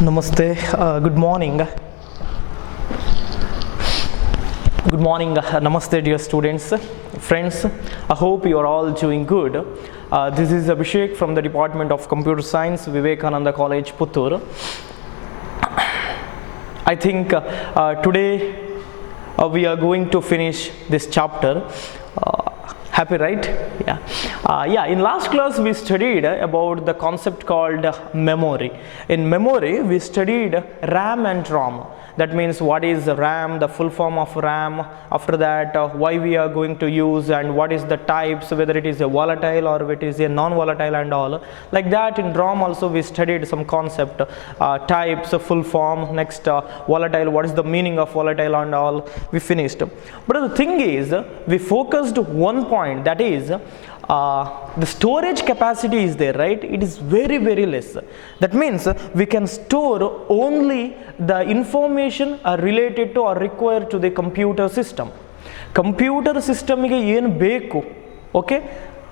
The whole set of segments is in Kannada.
Namaste, good morning. Good morning, namaste dear students, friends. I hope you are all doing good. This is Abhishek from the Department of Computer Science, Vivekananda College, Puttur. I think today we are going to finish this chapter. Happy, right? Yeah. In last class we studied about the concept called memory. In memory we studied RAM and ROM. That means what is RAM, the full form of RAM. After that, why we are going to use and what is the types, whether it is a volatile or it is a non-volatile and all. Like that in ROM also we studied some concept, types, full form, next volatile, what is the meaning of volatile and all. We finished. But the thing is, we focused one point, that is the storage capacity is there, right? It is very less. That means we can store only the information related to or required to the computer system. Computer system ige ಏನು ಬೇಕು, okay?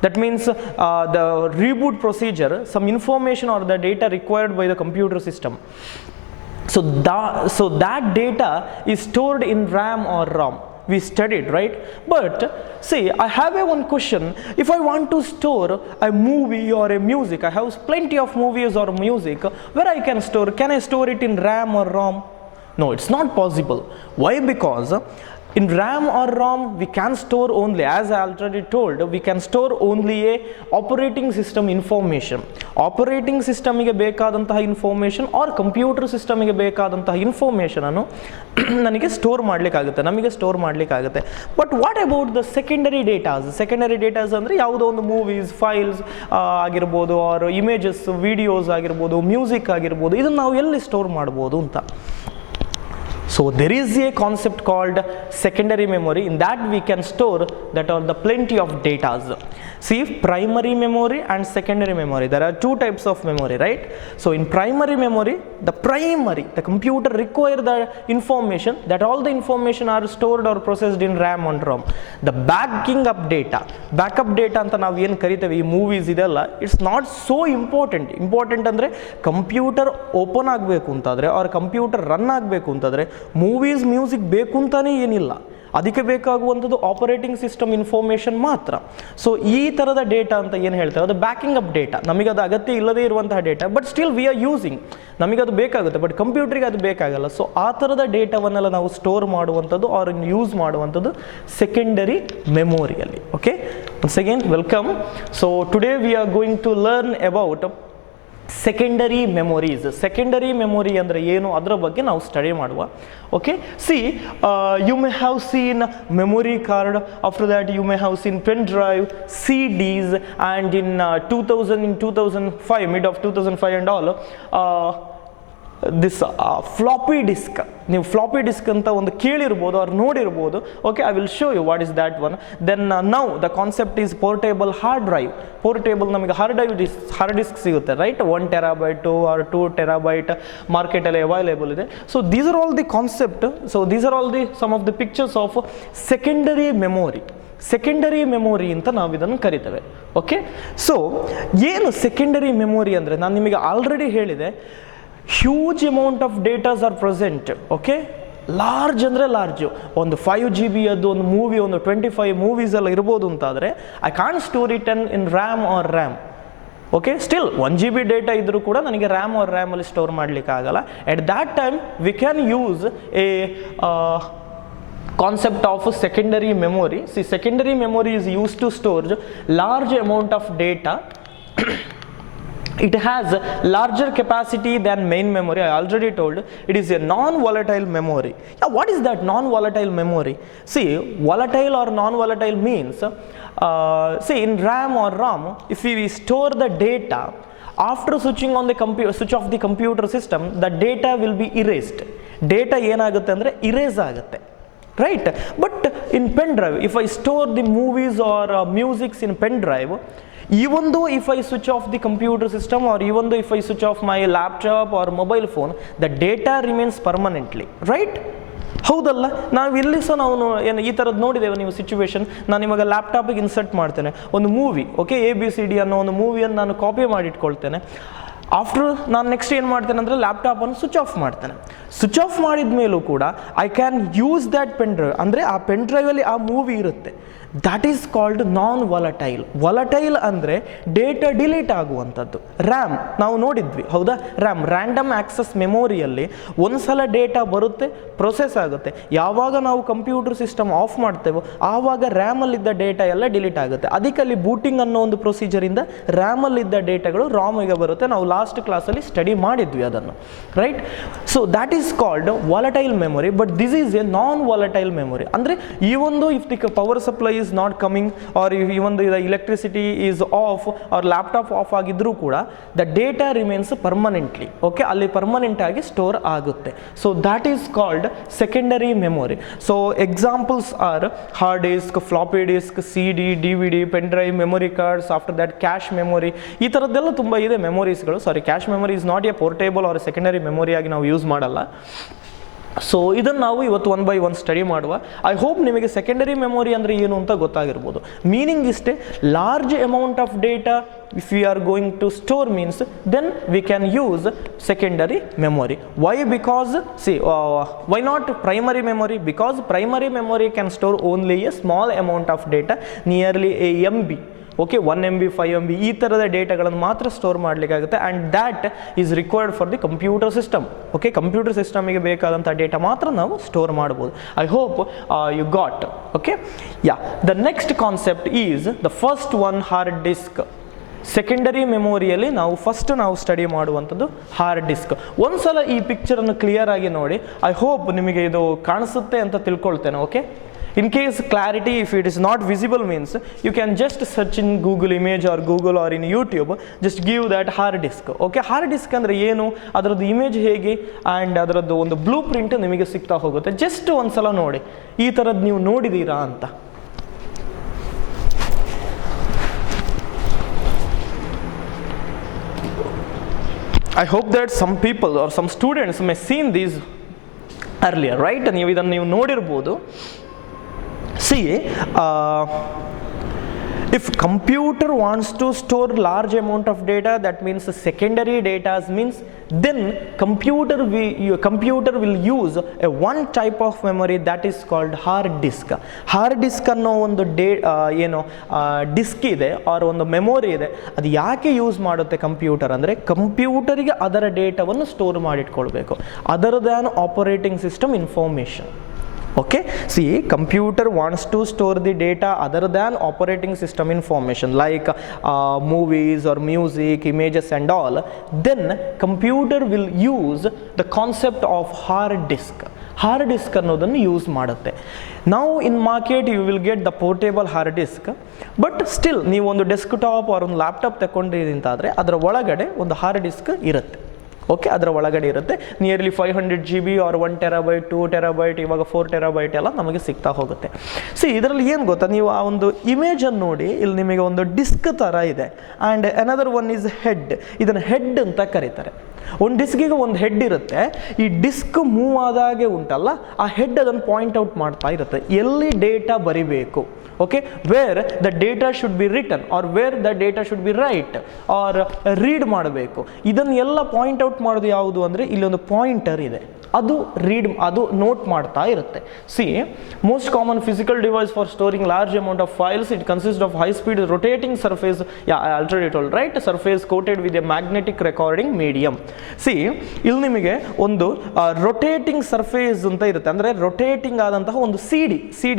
That means the reboot procedure, some information or the data required by the computer system. So that data is stored in RAM or ROM. We studied, right? But see, I have one question. If I want to store a movie or a music, I have plenty of movies or music, where I can store? Can I store it in RAM or ROM? No, it's not possible. Why? Because in RAM or ROM we can store only, as I already told, we can store only a operating system information. Operating system ಗೆ ಬೇಕಾದಂತಹ information or computer system ಗೆ ಬೇಕಾದಂತಹ information ಅನ್ನು ನನಗೆ ಸ್ಟೋರ್ ಮಾಡಲಿಕ್ಕಾಗುತ್ತೆ, ನಮಗೆ ಸ್ಟೋರ್ ಮಾಡಲಿಕ್ಕಾಗುತ್ತೆ. But what about the secondary datas? Secondary datas ಅಂದರೆ ಯಾವುದೋ ಒಂದು ಮೂವೀಸ್, ಫೈಲ್ಸ್ ಆಗಿರ್ಬೋದು, ಆರ್ ಇಮೇಜಸ್, ವಿಡಿಯೋಸ್ ಆಗಿರ್ಬೋದು, ಮ್ಯೂಸಿಕ್ ಆಗಿರ್ಬೋದು, ಇದನ್ನು ನಾವು ಎಲ್ಲಿ ಸ್ಟೋರ್ ಮಾಡ್ಬೋದು ಅಂತ. So there is a concept called secondary memory. In that we can store that are the plenty of datas. See, primary memory and secondary memory. There are two types of memory, right? So in primary memory, the computer require the information, that all the information are stored or processed in RAM and ROM. The backing up data ಅಂತ ನಾವು ಏನು ಕರಿತೇವೆ, ಈ ಮೂವೀಸ್ ಇದೆಲ್ಲ, ಇಟ್ಸ್ ನಾಟ್ ಸೋ ಇಂಪಾರ್ಟೆಂಟ್ ಅಂದರೆ ಕಂಪ್ಯೂಟರ್ ಓಪನ್ ಆಗಬೇಕು ಅಂತಾದರೆ ಆರ್ ಕಂಪ್ಯೂಟರ್ ರನ್ ಆಗಬೇಕು ಅಂತಂದರೆ ಮೂವೀಸ್, ಮ್ಯೂಸಿಕ್ ಬೇಕು ಅಂತಾನೆ ಏನಿಲ್ಲ, ಅದಕ್ಕೆ ಬೇಕಾಗುವಂಥದ್ದು ಆಪರೇಟಿಂಗ್ ಸಿಸ್ಟಮ್ ಇನ್ಫಾರ್ಮೇಷನ್ ಮಾತ್ರ. ಸೊ ಈ ಥರದ ಡೇಟಾ ಅಂತ ಏನು ಹೇಳ್ತೇವೆ, ಅದು ಬ್ಯಾಕಿಂಗ್ ಅಪ್ ಡೇಟಾ. ನಮಗೆ ಅದು ಅಗತ್ಯ ಇಲ್ಲದೇ ಇರುವಂತಹ data, but still we are using, ನಮಗೆ ಅದು ಬೇಕಾಗುತ್ತೆ, ಬಟ್ ಕಂಪ್ಯೂಟರ್ಗೆ ಅದು ಬೇಕಾಗಲ್ಲ. ಸೊ ಆ ಥರದ ಡೇಟಾವನ್ನೆಲ್ಲ ನಾವು ಸ್ಟೋರ್ ಮಾಡುವಂಥದ್ದು ಆರ್ ಯೂಸ್ ಮಾಡುವಂಥದ್ದು ಸೆಕೆಂಡರಿ ಮೆಮೊರಿಯಲ್ಲಿ. Okay, once again welcome. So today we are going to learn about secondary memories. Secondary memory ಅಂದರೆ ಏನು, ಅದರ ಬಗ್ಗೆ ನಾವು ಸ್ಟಡಿ ಮಾಡುವ. Okay, see you may have seen memory card, after that you may have seen pen drive, CDs, and in 2005, mid of 2005 and all, this floppy disk. ನೀವು ಫ್ಲಾಪಿ ಡಿಸ್ಕ್ ಅಂತ ಒಂದು ಕೇಳಿರ್ಬೋದು ಅವ್ರು ನೋಡಿರ್ಬೋದು. Okay, I will show you what is that one. Then now the concept is portable hard drive. Portable ನಮಗೆ ಹಾರ್ಡ್ ಡಿಸ್ಕ್ ಸಿಗುತ್ತೆ, ರೈಟ್? 1 TB ಆರ್ 2 TB ಮಾರ್ಕೆಟಲ್ಲಿ ಅವೈಲೇಬಲ್ ಇದೆ. So these are all the concept. So these are all the some of the pictures of secondary memory. Secondary memory ಅಂತ ನಾವು ಇದನ್ನು ಕರಿತೇವೆ. ಓಕೆ, ಸೊ ಏನು ಸೆಕೆಂಡರಿ ಮೆಮೊರಿ ಅಂದರೆ, ನಾನು ನಿಮಗೆ ಆಲ್ರೆಡಿ ಹೇಳಿದೆ, huge amount of datas are present. Okay, large ಅಂದರೆ ಲಾರ್ಜು, ಒಂದು 5 GB ಅದು ಒಂದು ಮೂವಿ, ಒಂದು 25 ಮೂವೀಸ್ ಎಲ್ಲ ಇರ್ಬೋದು ಅಂತಾದರೆ I can't store it in RAM or RAM. Okay, still 1 GB data ಇದ್ದರೂ ಕೂಡ ನನಗೆ RAM ಆರ್ RAM ಅಲ್ಲಿ ಸ್ಟೋರ್ ಮಾಡಲಿಕ್ಕೆ ಆಗಲ್ಲ. At that time we can use a concept of secondary memory. See, secondary memory is used to store large amount of data. It has larger capacity than main memory. I already told it is a non-volatile memory. Now, what is that non-volatile memory? See, volatile or non-volatile means, see, in RAM or ROM, if we store the data after switching on the switch off the computer system, the data will be erased. Data ಏನಾಗುತ್ತೆ ಅಂದರೆ erase ಆಗುತ್ತೆ, right? But in pen drive, if I store the movies or musics in pen drive, even though if I switch off the computer system or even though if I switch off my laptop or mobile phone, the data remains permanently, right? ಹೌದಲ್ಲ? ನಾವು ಇಲ್ಲಿ ಸಹ ನಾವು ಏನು ಈ ಥರದ್ದು ನೋಡಿದ್ದೇವೆ ನೀವು ಸಿಚುವೇಶನ್. ನಾನು ಇವಾಗ ಲ್ಯಾಪ್ಟಾಪಿಗೆ ಇನ್ಸರ್ಟ್ ಮಾಡ್ತೇನೆ ಒಂದು ಮೂವಿ, ಓಕೆ, ABCD ಅನ್ನೋ ಒಂದು ಮೂವಿಯನ್ನು ನಾನು ಕಾಪಿ ಮಾಡಿಟ್ಕೊಳ್ತೇನೆ. ಆಫ್ಟರ್ ನಾನು ನೆಕ್ಸ್ಟ್ ಏನು ಮಾಡ್ತೇನೆ ಅಂದರೆ ಲ್ಯಾಪ್ಟಾಪನ್ನು ಸ್ವಿಚ್ ಆಫ್ ಮಾಡ್ತೇನೆ. ಸ್ವಿಚ್ ಆಫ್ ಮಾಡಿದ ಮೇಲೂ ಕೂಡ I can use that pen drive, ಅಂದರೆ ಆ ಪೆನ್ ಡ್ರೈವಲ್ಲಿ ಆ ಮೂವಿ ಇರುತ್ತೆ. That is called non volatile. Volatile ಅಂದರೆ ಡೇಟಾ ಡಿಲೀಟ್ ಆಗುವಂಥದ್ದು. ರ್ಯಾಮ್ ನಾವು ನೋಡಿದ್ವಿ ಹೌದಾ, ರ್ಯಾಮ್ ರ್ಯಾಂಡಮ್ ಆಕ್ಸೆಸ್ ಮೆಮೊರಿಯಲ್ಲಿ ಒಂದು ಸಲ ಡೇಟಾ ಬರುತ್ತೆ, ಪ್ರೊಸೆಸ್ ಆಗುತ್ತೆ. ಯಾವಾಗ ನಾವು ಕಂಪ್ಯೂಟರ್ ಸಿಸ್ಟಮ್ ಆಫ್ ಮಾಡ್ತೇವೋ ಆವಾಗ ರ್ಯಾಮಲ್ಲಿದ್ದ ಡೇಟಾ ಎಲ್ಲ ಡಿಲೀಟ್ ಆಗುತ್ತೆ. ಅದಕ್ಕೆ ಅಲ್ಲಿ ಬೂಟಿಂಗ್ ಅನ್ನೋ ಒಂದು ಪ್ರೊಸೀಜರಿಂದ ರ್ಯಾಮಲ್ಲಿದ್ದ ಡೇಟಾಗಳು ರಾಮಿಗೆ ಬರುತ್ತೆ. ನಾವು ಲಾಸ್ಟ್ ಕ್ಲಾಸಲ್ಲಿ ಸ್ಟಡಿ ಮಾಡಿದ್ವಿ ಅದನ್ನು, right. So that is called volatile memory, but this is A non volatile memory. ಅಂದರೆ ಈ ಒಂದು if the power supply is not coming or even the electricity is off or laptop off ಆಗಿದ್ರೂ ಕೂಡ the data remains permanently, okay, ಅಲ್ಲಿ permanent ಆಗಿ ಸ್ಟೋರ್ ಆಗುತ್ತೆ. So that is called secondary memory. So examples are hard disk, floppy disk, CD, DVD, pen drive, memory cards, after that cache memory. ಈ ಥರದ್ದೆಲ್ಲ ತುಂಬ ಇದೆ ಮೆಮೊರೀಸ್ಗಳು. Sorry, cache memory is not a portable or secondary memory ಆಗಿ ನಾವು ಯೂಸ್ ಮಾಡಲ್ಲ. ಸೊ ಇದನ್ನು ನಾವು ಇವತ್ತು ಒನ್ ಬೈ ಒನ್ ಸ್ಟಡಿ ಮಾಡುವ. ಐ ಹೋಪ್ ನಿಮಗೆ ಸೆಕೆಂಡರಿ ಮೆಮೊರಿ ಅಂದರೆ ಏನು ಅಂತ ಗೊತ್ತಾಗಿರ್ಬೋದು. ಮೀನಿಂಗ್ ಇಷ್ಟೇ, large amount of data if we are going to store means then we can use secondary memory. Why? Because see, why not primary memory? Because primary memory can store only a small amount of data, nearly a MB. Okay, 1 MB 5 MB ಈ ಥರದ ಡೇಟಾಗಳನ್ನು ಮಾತ್ರ ಸ್ಟೋರ್ ಮಾಡಲಿಕ್ಕಾಗುತ್ತೆ. And that is required for the computer system. Okay, computer ಸಿಸ್ಟಮಿಗೆ ಬೇಕಾದಂಥ ಡೇಟಾ ಮಾತ್ರ ನಾವು ಸ್ಟೋರ್ ಮಾಡ್ಬೋದು. I hope you got. Okay, yeah, the next concept is the first one, hard disk. Secondary ಮೆಮೊರಿಯಲ್ಲಿ ನಾವು ಸ್ಟಡಿ ಮಾಡುವಂಥದ್ದು ಹಾರ್ಡ್ ಡಿಸ್ಕ್. ಒಂದು ಸಲ ಈ ಪಿಕ್ಚರನ್ನು ಕ್ಲಿಯರ್ ಆಗಿ ನೋಡಿ. ಐ ಹೋಪ್ ನಿಮಗೆ ಇದು ಕಾಣಿಸುತ್ತೆ ಅಂತ ತಿಳ್ಕೊಳ್ತೇನೆ. Okay, in case clarity, if it is not visible means you can just search in Google image or Google or in YouTube, just give that hard disk. Okay, hard disk ಅಂದರೆ ಏನು, ಅದರದ್ದು ಇಮೇಜ್ ಹೇಗೆ ಆ್ಯಂಡ್ ಅದರದ್ದು ಒಂದು ಬ್ಲೂ ಪ್ರಿಂಟ್ ನಿಮಗೆ ಸಿಗ್ತಾ ಹೋಗುತ್ತೆ. ಜಸ್ಟ್ ಒಂದು ಸಲ ನೋಡಿ, ಈ ಥರದ್ದು ನೀವು ನೋಡಿದ್ದೀರಾ ಅಂತ. I hope that some people or some students may seen these earlier, right? ನೀವು ಇದನ್ನು ನೀವು ನೋಡಿರ್ಬೋದು. See, if computer wants to store large amount of data, that means secondary data means then computer will use a one type of memory that is called hard disk. Hard disk ಅನ್ನೋ ಒಂದು ಡಿಸ್ಕ್ ಇದೆ ಆರ್ ಒಂದು ಮೆಮೊರಿ ಇದೆ. ಅದು ಯಾಕೆ ಯೂಸ್ ಮಾಡುತ್ತೆ ಕಂಪ್ಯೂಟರ್ ಅಂದರೆ ಕಂಪ್ಯೂಟರಿಗೆ ಅದರ ಡೇಟಾವನ್ನು ಸ್ಟೋರ್ ಮಾಡಿಟ್ಕೊಳ್ಬೇಕು, other than operating system information. Okay, see, computer wants to store the data other than operating system information like movies or music, images and all. Then computer will use the concept of hard disk. Hard disk ಅನ್ನೋದನ್ನು ಯೂಸ್ ಮಾಡುತ್ತೆ. Now in market you will get the portable hard disk, but still ನೀವು ಒಂದು ಡೆಸ್ಕ್ಟಾಪ್ or ಒಂದು ಲ್ಯಾಪ್ಟಾಪ್ ತಗೊಂಡಿರಿ ಅಂತಾದರೆ ಅದರ ಒಳಗಡೆ ಒಂದು ಹಾರ್ಡ್ ಡಿಸ್ಕ್ ಇರುತ್ತೆ. ಓಕೆ, ಅದರ ಒಳಗಡೆ ಇರುತ್ತೆ. Nearly 500 GB or 1 TB, 2 TB, ಇವಾಗ 4 TB ಎಲ್ಲ ನಮಗೆ ಸಿಗ್ತಾ ಹೋಗುತ್ತೆ. ಇದರಲ್ಲಿ ಏನು ಗೊತ್ತಾ, ನೀವು ಆ ಒಂದು ಇಮೇಜನ್ನು ನೋಡಿ, ಇಲ್ಲಿ ನಿಮಗೆ ಒಂದು ಡಿಸ್ಕ್ ಥರ ಇದೆ and another one is head. ಇದನ್ನು ಹೆಡ್ ಅಂತ ಕರೀತಾರೆ. ಒಂದು ಡಿಸ್ಕಿಗೆ ಒಂದು ಹೆಡ್ ಇರುತ್ತೆ. ಈ ಡಿಸ್ಕ್ ಮೂವ್ ಆದಾಗೆ ಉಂಟಲ್ಲ, ಆ ಹೆಡ್ ಅದನ್ನು ಪಾಯಿಂಟ್ ಔಟ್ ಮಾಡ್ತಾ ಇರುತ್ತೆ ಎಲ್ಲಿ ಡೇಟಾ ಬರಿಬೇಕು. Okay, where the data should be written or where the data should be write or read ಮಾಡಬೇಕು. ಇದನ್ನು ಎಲ್ಲ ಪಾಯಿಂಟ್ ಔಟ್ ಮಾಡೋದು ಯಾವುದು ಅಂದರೆ ಇಲ್ಲೊಂದು ಪಾಯಿಂಟರ್ ಇದೆ, ಅದು ನೋಟ್ ಮಾಡ್ತಾ ಇರುತ್ತೆ. Most common physical device for storing large amount of files. It consist of high speed rotating surface, I already told, right, surface coated with a magnetic recording medium. ಇಲ್ಲಿ ನಿಮಗೆ ಒಂದು ರೊಟೇಟಿಂಗ್ ಸರ್ಫೇಸ್ ಅಂತ ಇರುತ್ತೆ, ಅಂದರೆ ರೊಟೇಟಿಂಗ್ ಆದಂತಹ ಒಂದು ಸಿ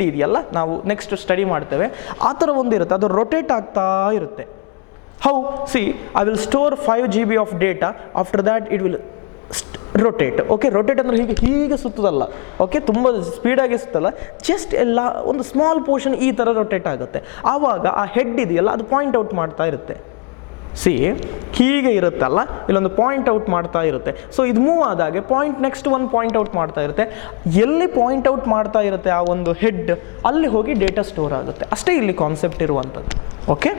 ಡಿ ಇದೆಯಲ್ಲ, ನಾವು ನೆಕ್ಸ್ಟ್ ಸ್ಟಡಿ ಮಾಡ್ತೇವೆ, ಆ ಥರ ಒಂದು ಇರುತ್ತೆ, ಅದು ರೊಟೇಟ್ ಆಗ್ತಾ ಇರುತ್ತೆ. How? I will store 5 GB of data, after that it will rotate. Okay, rotate ಅಂದರೆ ಹೀಗೆ ಸುತ್ತದಲ್ಲ, ಓಕೆ, ತುಂಬ ಸ್ಪೀಡಾಗಿ ಸುತ್ತಲ್ಲ, ಜಸ್ಟ್ ಒಂದು ಸ್ಮಾಲ್ ಪೋರ್ಷನ್ ಈ ಥರ ರೊಟೇಟ್ ಆಗುತ್ತೆ. ಆವಾಗ ಆ ಹೆಡ್ ಇದೆಯಲ್ಲ, ಅದು ಪಾಯಿಂಟ್ ಔಟ್ ಮಾಡ್ತಾ ಇರುತ್ತೆ. ಹೀಗೆ ಇರುತ್ತಲ್ಲ, ಇಲ್ಲೊಂದು ಪಾಯಿಂಟ್ ಔಟ್ ಮಾಡ್ತಾ ಇರುತ್ತೆ. ಇದು ಮೂವ್ ಆದಾಗೆ ನೆಕ್ಸ್ಟ್ ಒಂದು ಪಾಯಿಂಟ್ ಔಟ್ ಮಾಡ್ತಾ ಇರುತ್ತೆ. ಎಲ್ಲಿ ಪಾಯಿಂಟ್ ಔಟ್ ಮಾಡ್ತಾ ಇರುತ್ತೆ ಆ ಒಂದು ಹೆಡ್, ಅಲ್ಲಿ ಹೋಗಿ ಡೇಟಾ ಸ್ಟೋರ್ ಆಗುತ್ತೆ. ಅಷ್ಟೇ ಇಲ್ಲಿ ಕಾನ್ಸೆಪ್ಟ್ ಇರುವಂಥದ್ದು. Okay,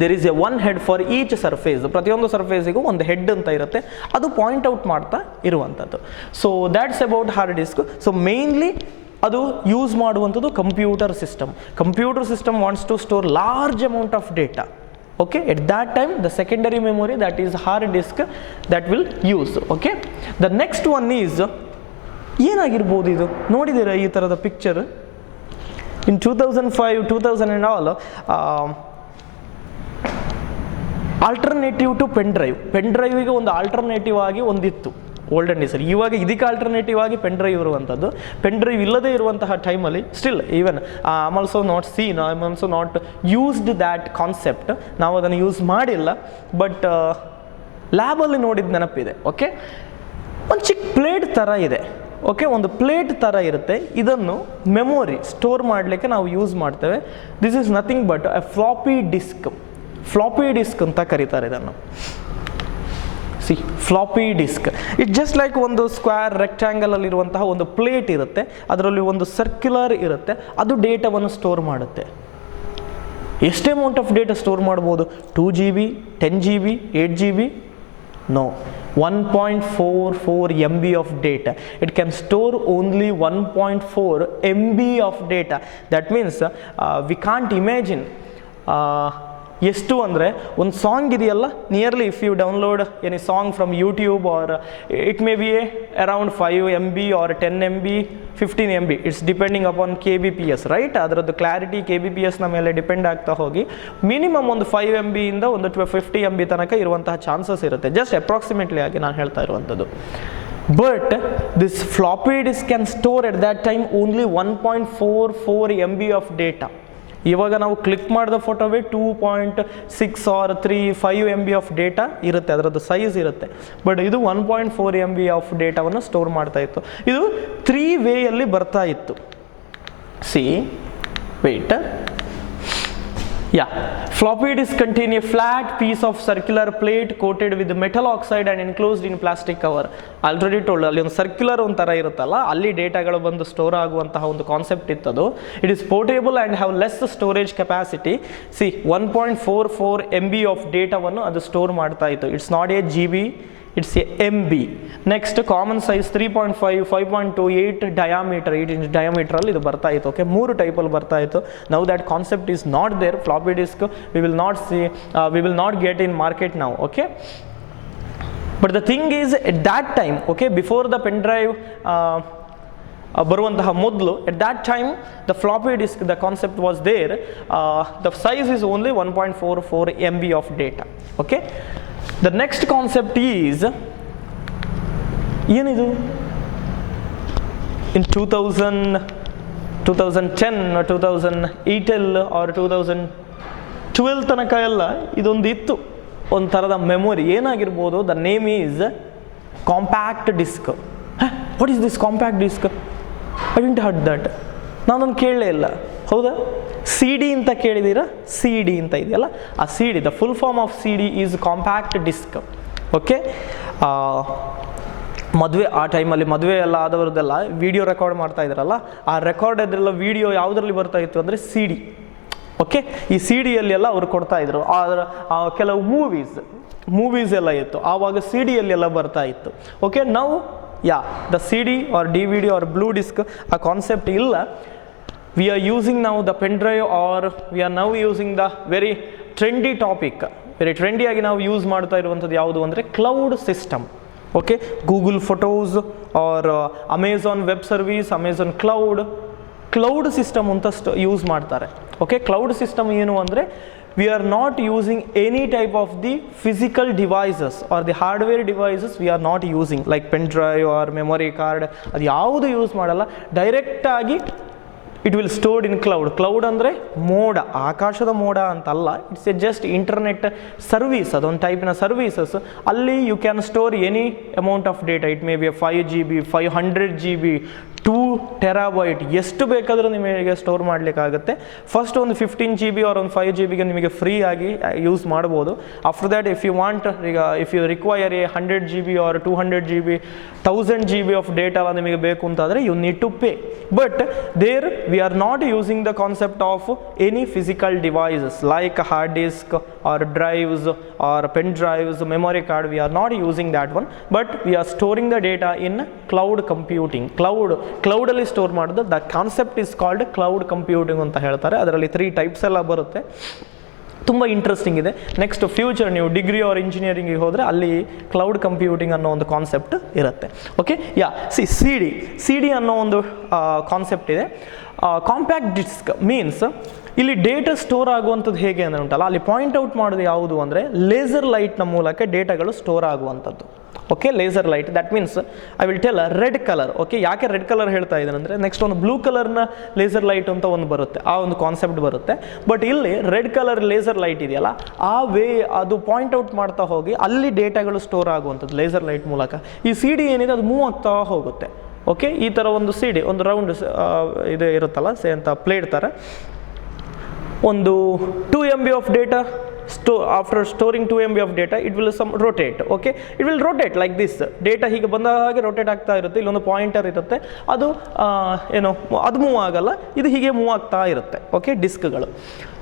there is a one head for each surface. ಪ್ರತಿಯೊಂದು ಸರ್ಫೇಸಿಗೂ ಒಂದು ಹೆಡ್ ಅಂತ ಇರುತ್ತೆ, ಅದು ಪಾಯಿಂಟ್ ಔಟ್ ಮಾಡ್ತಾ ಇರುವಂಥದ್ದು. That's about hard disk. Mainly ಅದು ಯೂಸ್ ಮಾಡುವಂಥದ್ದು computer system. Computer system wants to store large amount of data. Okay, at that time the secondary memory, that is hard disk, that will use. Okay, the next one is ಏನಾಗಿರ್ಬೋದು ಇದು ನೋಡಿದ್ದೀರಾ ಈ ಥರದ picture in 2005 2000 and all. Alternative to pen ಡ್ರೈವಿಗೆ ಒಂದು ಆಲ್ಟರ್ನೇಟಿವ್ ಆಗಿ ಒಂದಿತ್ತು ಓಲ್ಡನ್ ಡೇಸ್. ಇವಾಗ ಇದಕ್ಕೆ ಆಲ್ಟರ್ನೇಟಿವ್ ಆಗಿ ಪೆನ್ ಡ್ರೈವ್ ಇರುವಂಥದ್ದು. ಪೆನ್ ಡ್ರೈವ್ ಇಲ್ಲದೇ ಇರುವಂತಹ ಟೈಮಲ್ಲಿ still even I am also not seen, I am also not used that concept. ನಾವು ಅದನ್ನು ಯೂಸ್ ಮಾಡಿಲ್ಲ, ಬಟ್ ಲ್ಯಾಬಲ್ಲಿ ನೋಡಿದ ನೆನಪಿದೆ. ಓಕೆ, ಒಂದು ಚಿಕ್ಕ ಪ್ಲೇಟ್ ಥರ ಇದೆ. ಓಕೆ, ಒಂದು ಪ್ಲೇಟ್ ಥರ ಇರುತ್ತೆ. ಇದನ್ನು ಮೆಮೊರಿ ಸ್ಟೋರ್ ಮಾಡಲಿಕ್ಕೆ ನಾವು ಯೂಸ್ ಮಾಡ್ತೇವೆ. This is nothing but a floppy disk. Floppy disk ಅಂತ ಕರೀತಾರೆ ಇದನ್ನು. See, floppy disk it just like ಒಂದು ಸ್ಕ್ವೇರ್ ರೆಕ್ಟ್ಯಾಂಗಲಲ್ಲಿರುವಂತಹ ಒಂದು ಪ್ಲೇಟ್ ಇರುತ್ತೆ, ಅದರಲ್ಲಿ ಒಂದು ಸರ್ಕ್ಯುಲರ್ ಇರುತ್ತೆ, ಅದು ಡೇಟಾವನ್ನು ಸ್ಟೋರ್ ಮಾಡುತ್ತೆ. ಎಷ್ಟು ಅಮೌಂಟ್ ಆಫ್ ಡೇಟಾ ಸ್ಟೋರ್ ಮಾಡ್ಬೋದು? 2 GB, 10 GB, 8 GB? No, 1.44 MB of data. It can store only 1.4 MB of data. That means we can't imagine ಎಷ್ಟು ಅಂದರೆ ಒಂದು ಸಾಂಗ್ ಇದೆಯಲ್ಲ, nearly if you download any song from YouTube or it may be around 5 MB or 10 MB 15 MB, it's depending upon KBPS, right? ಅದರದ್ದು ಕ್ಲಾರಿಟಿ KBPSನ ಮೇಲೆ ಡಿಪೆಂಡ್ ಆಗ್ತಾ ಹೋಗಿ ಮಿನಿಮಮ್ ಒಂದು 5 MB ಇಂದ ಒಂದು 50 MB ತನಕ ಇರುವಂತಹ ಚಾನ್ಸಸ್ ಇರುತ್ತೆ. ಜಸ್ಟ್ ಅಪ್ರಾಕ್ಸಿಮೇಟ್ಲಿ ಆಗಿ ನಾನು ಹೇಳ್ತಾ ಇರುವಂಥದ್ದು. But this floppy disk can store at that time only 1.44 MB of data. ಇವಾಗ ನಾವು ಕ್ಲಿಕ್ ಮಾಡಿದ ಫೋಟೋವೇ 2.6 ಆರ್ 5 MB ಆಫ್ ಡೇಟಾ ಇರುತ್ತೆ, ಅದರದ್ದು ಸೈಜ್ ಇರುತ್ತೆ. ಬಟ್ ಇದು 1.4 MB ಆಫ್ ಡೇಟಾವನ್ನು ಸ್ಟೋರ್ ಮಾಡ್ತಾ ಇತ್ತು. ಇದು 3 ವೇಯಲ್ಲಿ ಬರ್ತಾ ಇತ್ತು. See, wait. Yeah, floppy disk contain a flat piece of circular plate coated with metal oxide and enclosed in plastic cover. Already told, ಅಲ್ಲಿ ಒಂದು ಸರ್ಕ್ಯುಲರ್ ಒಂಥರ ಇರುತ್ತಲ್ಲ, ಅಲ್ಲಿ ಡೇಟಾಗಳು ಬಂದು ಸ್ಟೋರ್ ಆಗುವಂತಹ ಒಂದು ಕಾನ್ಸೆಪ್ಟ್ ಇತ್ತದು. It is portable and have less storage capacity. See, 1.44 MB of ಡೇಟಾವನ್ನು ಅದು ಸ್ಟೋರ್ ಮಾಡ್ತಾ ಇತ್ತು. It's not a GB, it's a MB. Next common size 3.5, 5.2, 8 diameter, 8 inch ಡಯಾಮೀಟ್ರಲ್ಲಿ ಇದು ಬರ್ತಾ ಇತ್ತು. ಓಕೆ, 3 ಟೈಪಲ್ಲಿ ಬರ್ತಾ ಇತ್ತು. Now that concept is not there. Floppy disk we will not get in market ನಾವು. Okay, but the thing is at that time, okay, before the pen drive ಬರುವಂತಹ ಮೊದಲು, at that time the floppy disk, the concept was there. The size is only 1.44 MB of data. Okay, the next concept is ಏನಿದು? in 2010 or 2008 or 2012 ತನಕ ಎಲ್ಲ ಇದೊಂದು ಇತ್ತು, ಒಂದು ಥರದ ಮೆಮೊರಿ. ಏನಾಗಿರ್ಬೋದು? The name is compact disc. What is this compact disc? I didn't heard that. ನಾನೊಂದು ಕೇಳಲೇ ಇಲ್ಲ. ಹೌದಾ? CD ಅಂತ ಕೇಳಿದ್ದೀರಾ? CD ಅಂತ ಇದೆಯಲ್ಲ, ಆ CD, the full form of CD is compact disc. Okay, ಮದುವೆ ಆ ಟೈಮಲ್ಲಿ ಮದುವೆ ಎಲ್ಲ ಆದವ್ರದ್ದೆಲ್ಲ ವಿಡಿಯೋ ರೆಕಾರ್ಡ್ ಮಾಡ್ತಾ ಇದ್ರಲ್ಲ, ಆ ರೆಕಾರ್ಡ್ ಅದೆಲ್ಲ ವಿಡಿಯೋ ಯಾವುದರಲ್ಲಿ ಬರ್ತಾ ಇತ್ತು ಅಂದರೆ CD. ಓಕೆ, ಈ CD-ಯಲ್ಲಿ ಎಲ್ಲ ಅವ್ರು ಕೊಡ್ತಾ ಇದ್ರು. ಕೆಲವು ಮೂವೀಸ್ ಎಲ್ಲ ಇತ್ತು, ಆವಾಗ CD-ಯಲ್ಲಿ ಎಲ್ಲ ಬರ್ತಾ ಇತ್ತು. ಓಕೆ, ನಾವು the CD or DVD or blue disc ಆ ಕಾನ್ಸೆಪ್ಟ್ ಇಲ್ಲ. We are using now the pen drive, or we are now using the very trendy topic. Very trendy ಆಗಿ ನಾವು ಯೂಸ್ ಮಾಡ್ತಾ ಇರುವಂಥದ್ದು ಯಾವುದು ಅಂದರೆ cloud system. Okay, Google Photos or Amazon web service, Amazon cloud system ಅಂತ ಯೂಸ್ ಮಾಡ್ತಾರೆ. ಓಕೆ, ಕ್ಲೌಡ್ ಸಿಸ್ಟಮ್ ಏನು ಅಂದರೆ we are not using any type of the physical devices or the hardware devices. We are not using like pen drive or memory card, ಅದು ಯಾವುದು ಯೂಸ್ ಮಾಡಲ್ಲ. ಡೈರೆಕ್ಟ್ ಆಗಿ it will stored in cloud ಅಂದರೆ ಮೋಡ, ಆಕಾಶದ ಮೋಡ ಅಂತಲ್ಲ. It's a just internet service, ಅದೊಂದು ಟೈಪಿನ ಸರ್ವೀಸಸ್. ಅಲ್ಲಿ you can store any amount of data. It may be 5 GB, 500 GB, 2 TB, ಎಷ್ಟು ಬೇಕಾದರೂ ನಿಮಗೆ ಸ್ಟೋರ್ ಮಾಡಲಿಕ್ಕಾಗುತ್ತೆ. ಫಸ್ಟ್ ಒಂದು 15 GB ಆರ್ ಒಂದು 5 GB ನಿಮಗೆ ಫ್ರೀ ಆಗಿ ಯೂಸ್ ಮಾಡ್ಬೋದು. After that if you want, if you require a 100 GB or 200 GB, 1000 GB of data ನಿಮಗೆ ಬೇಕು ಅಂತಾದರೆ you need to pay. But there we are not using the concept of any physical devices like hard disk or drives or pen drives, memory card. We are not using that one, but we are storing the data in cloud computing. Cloud ಅಲ್ಲಿ ಸ್ಟೋರ್ ಮಾಡೋದು, the concept is called cloud computing ಅಂತ ಹೇಳ್ತಾರೆ. ಅದರಲ್ಲಿ 3 ಟೈಪ್ಸ್ ಎಲ್ಲ ಬರುತ್ತೆ. ತುಂಬ ಇಂಟ್ರೆಸ್ಟಿಂಗ್ ಇದೆ. ನೆಕ್ಸ್ಟ್ ಫ್ಯೂಚರ್ ನೀವು ಡಿಗ್ರಿ ಆರ್ ಇಂಜಿನಿಯರಿಂಗಿಗೆ ಹೋದರೆ ಅಲ್ಲಿ ಕ್ಲೌಡ್ ಕಂಪ್ಯೂಟಿಂಗ್ ಅನ್ನೋ ಒಂದು ಕಾನ್ಸೆಪ್ಟ್ ಇರುತ್ತೆ. ಓಕೆ, ಯಾ, ಸಿ ಡಿ ಅನ್ನೋ ಒಂದು ಕಾನ್ಸೆಪ್ಟ್ ಇದೆ. ಕಾಂಪ್ಯಾಕ್ಟ್ ಡಿಸ್ಕ್ ಮೀನ್ಸ್ ಇಲ್ಲಿ ಡೇಟಾ ಸ್ಟೋರ್ ಆಗುವಂಥದ್ದು ಹೇಗೆ ಅಂದರೆ ಉಂಟಲ್ಲ, ಅಲ್ಲಿ ಪಾಯಿಂಟ್ ಔಟ್ ಮಾಡೋದು ಯಾವುದು ಅಂದರೆ ಲೇಸರ್ ಲೈಟ್ನ ಮೂಲಕ ಡೇಟಾಗಳು ಸ್ಟೋರ್ ಆಗುವಂಥದ್ದು. Okay, laser light, that means I will tell red colour. Okay, ಯಾಕೆ ರೆಡ್ ಕಲರ್ ಹೇಳ್ತಾ ಇದ್ದೇನೆ ಅಂದರೆ ನೆಕ್ಸ್ಟ್ ಒಂದು ಬ್ಲೂ ಕಲರ್ನ ಲೇಸರ್ ಲೈಟ್ ಅಂತ ಒಂದು ಬರುತ್ತೆ, ಆ ಒಂದು ಕಾನ್ಸೆಪ್ಟ್ ಬರುತ್ತೆ. ಬಟ್ ಇಲ್ಲಿ ರೆಡ್ ಕಲರ್ ಲೇಸರ್ ಲೈಟ್ ಇದೆಯಲ್ಲ, ಆ ವೇ ಅದು ಪಾಯಿಂಟ್ ಔಟ್ ಮಾಡ್ತಾ ಹೋಗಿ ಅಲ್ಲಿ ಡೇಟಾಗಳು ಸ್ಟೋರ್ ಆಗುವಂಥದ್ದು ಲೇಸರ್ ಲೈಟ್ ಮೂಲಕ. ಈ ಸಿ ಡಿ ಏನಿದೆ ಅದು ಮೂವ್ ಆಗ್ತಾ ಹೋಗುತ್ತೆ. ಓಕೆ, ಈ ಥರ ಒಂದು ಸಿ ಡಿ ಒಂದು ರೌಂಡ್ ಇದು ಇರುತ್ತಲ್ಲ ಅಂತ ಪ್ಲೇಟ್ ಥರ, ಒಂದು 2 MB of data after storing 2 MB of data, it will rotate. Okay, it will rotate like this. Data ಹೀಗೆ ಬಂದ ಹಾಗೆ rotate ಆಗ್ತಾ ಇರುತ್ತೆ. ಇಲ್ಲೊಂದು ಪಾಯಿಂಟರ್ ಇರುತ್ತೆ, ಅದು ಅದು ಮೂವ್ ಆಗಲ್ಲ, ಇದು ಹೀಗೆ ಮೂವ್ ಆಗ್ತಾ ಇರುತ್ತೆ. ಓಕೆ, ಡಿಸ್ಕ್ಗಳು.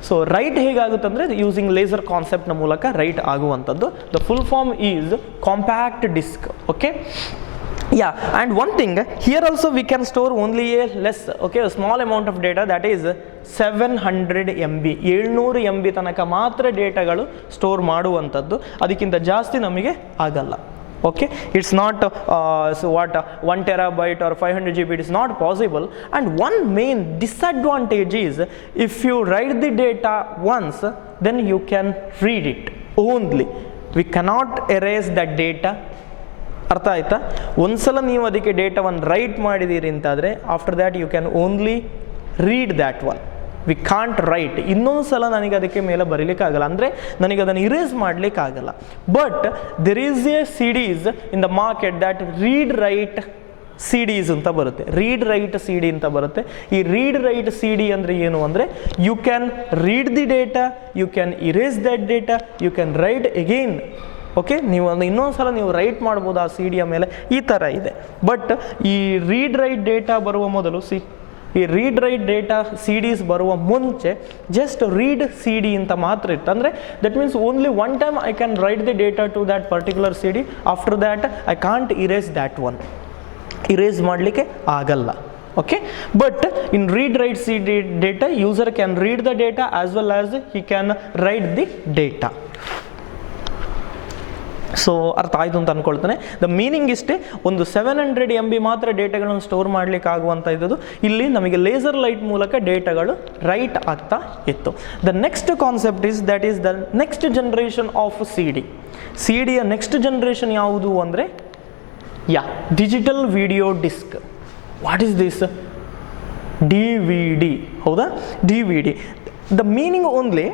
ಸೊ ರೈಟ್ ಹೇಗಾಗುತ್ತೆ ಅಂದರೆ ಯೂಸಿಂಗ್ ಲೇಸರ್ ಕಾನ್ಸೆಪ್ಟ್ನ ಮೂಲಕ ರೈಟ್ ಆಗುವಂಥದ್ದು. The full form is compact disc. Okay, yeah, and one thing here also we can store only a less, okay, a small amount of data, that is 700 MB 700 MB ತನಕ ಮಾತ್ರ ಡೇಟಾಗಳು ಸ್ಟೋರ್ ಮಾಡುವಂಥದ್ದು, ಅದಕ್ಕಿಂತ ಜಾಸ್ತಿ ನಮಗೆ ಆಗಲ್ಲ. Okay, it's not so what 1 terabyte or 500 GB, it is not possible. And one main disadvantage is if you write the data once, then you can read it only. We cannot erase that data. ಅರ್ಥ ಆಯ್ತಾ? ಒಂದ್ಸಲ ನೀವು ಅದಕ್ಕೆ ಡೇಟಾವನ್ನು ರೈಟ್ ಮಾಡಿದ್ದೀರಿ ಅಂತಾದರೆ after that you can only read that one. We can't write. ಇನ್ನೊಂದು ಸಲ ನನಗೆ ಅದಕ್ಕೆ ಮೇಲೆ ಬರೀಲಿಕ್ಕಾಗಲ್ಲ, ಅಂದರೆ ನನಗೆ ಅದನ್ನು ಇರೇಸ್ ಮಾಡಲಿಕ್ಕಾಗಲ್ಲ. But there is a C Ds in the market that read write C Ds ಅಂತ ಬರುತ್ತೆ, ರೀಡ್ ರೈಟ್ ಸಿ ಡಿ ಅಂತ ಬರುತ್ತೆ. ಈ ರೀಡ್ ರೈಟ್ ಸಿ ಡಿ ಅಂದರೆ ಏನು ಅಂದರೆ you can read the data, you can erase that data, you can write again. Okay, ನೀವು ಒಂದು ಇನ್ನೊಂದು ಸಲ ನೀವು ರೈಟ್ ಮಾಡ್ಬೋದು ಆ ಸಿ ಡಿಯ ಮೇಲೆ, ಈ ಥರ ಇದೆ. ಬಟ್ ಈ ರೀಡ್ ರೈಟ್ ಡೇಟಾ ಬರುವ ಮೊದಲು ಈ ರೀಡ್ ರೈಟ್ ಡೇಟಾ ಸಿ ಡಿಸ್ ಬರುವ ಮುಂಚೆ ಜಸ್ಟ್ ರೀಡ್ ಸಿ ಡಿ ಅಂತ ಮಾತ್ರ ಇತ್ತು. ಅಂದರೆ that means only one time I can write the data to that particular C D. After that I can't erase that one, erase ಮಾಡಲಿಕ್ಕೆ ಆಗಲ್ಲ. Okay, but in read write C data, user can read the data as well as he can write the data. So ಅರ್ಥ ಆಯಿತು ಅಂತ ಅಂದ್ಕೊಳ್ತಾನೆ. ದ ಮೀನಿಂಗ್ ಇಷ್ಟೇ, ಒಂದು 700 MB ಮಾತ್ರ ಡೇಟಾಗಳನ್ನು ಸ್ಟೋರ್ ಮಾಡಲಿಕ್ಕೆ ಆಗುವಂಥ ಇದ್ದದ್ದು, ಇಲ್ಲಿ ನಮಗೆ ಲೇಸರ್ ಲೈಟ್ ಮೂಲಕ ಡೇಟಾಗಳು ರೈಟ್ ಆಗ್ತಾ ಇತ್ತು. The next concept is that is the next generation of C D. C ಡಿಯ ನೆಕ್ಸ್ಟ್ ಜನರೇಷನ್ ಯಾವುದು ಅಂದರೆ digital video disc. What is this? DVD. ಹೌದಾ, DVD. The meaning only,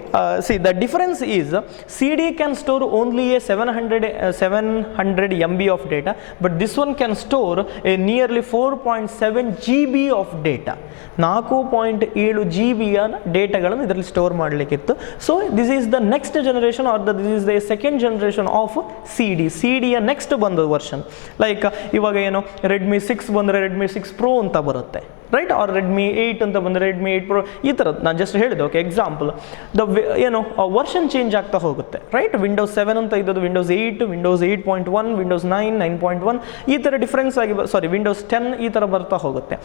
see the difference is CD can store only a 700 MB of data, but this one can store a nearly 4.7 GB of data. 4.7 GB ಡೇಟಾಗಳನ್ನು ಇದರಲ್ಲಿ ಸ್ಟೋರ್ ಮಾಡಲಿಕ್ಕಿತ್ತು. So this is the next generation or this is the second generation of C D. C ಡಿಯ ನೆಕ್ಸ್ಟ್ ಬಂದ ವರ್ಷನ್, ಲೈಕ್ ಇವಾಗ ಏನು ರೆಡ್ಮಿ 6 ಬಂದರೆ ರೆಡ್ಮಿ 6 Pro ಅಂತ ಬರುತ್ತೆ, ರೈಟ್? ಆರ್ ರೆಡ್ಮಿ 8 ಅಂತ ಬಂದರೆ ರೆಡ್ಮಿ 8 Pro, ಈ ಥರದ್ದು ನಾನು ಜಸ್ಟ್ ಹೇಳಿದೆ. ಓಕೆ, ಎಕ್ಸಾಂಪಲ್ ವರ್ಷನ್ ಚೇಂಜ್ ಆಗ್ತಾ ಹೋಗುತ್ತೆ, ರೈಟ್? ವಿಂಡೋಸ್ 7 ಅಂತ ಇದ್ದದ್ದು ವಿಂಡೋಸ್ 8, ವಿಂಡೋಸ್ 8.1, ವಿಂಡೋಸ್ 9, 9.1, ಈ ಥರ ಡಿಫ್ರೆನ್ಸ್ ಆಗಿ ವಿಂಡೋಸ್ 10 ಈ ಥರ ಬರ್ತಾ ಹೋಗುತ್ತೆ.